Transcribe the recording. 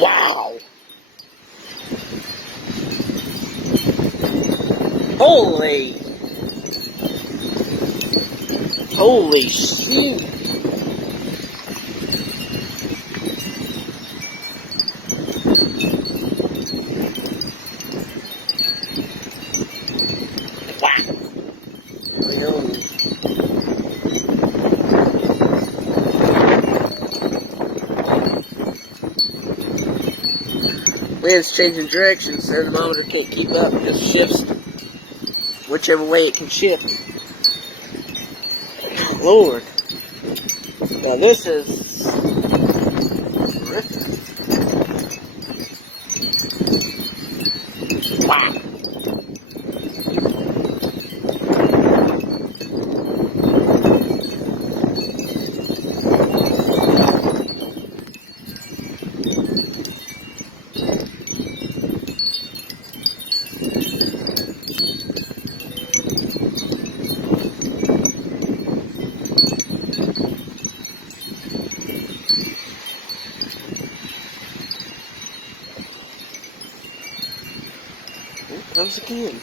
Wow. Holy shoot. Wow. Wind's changing direction, so the thermometer can't keep up. It just shifts whichever way it can shift. Lord. Now this is terrific. Wow. Here it comes again.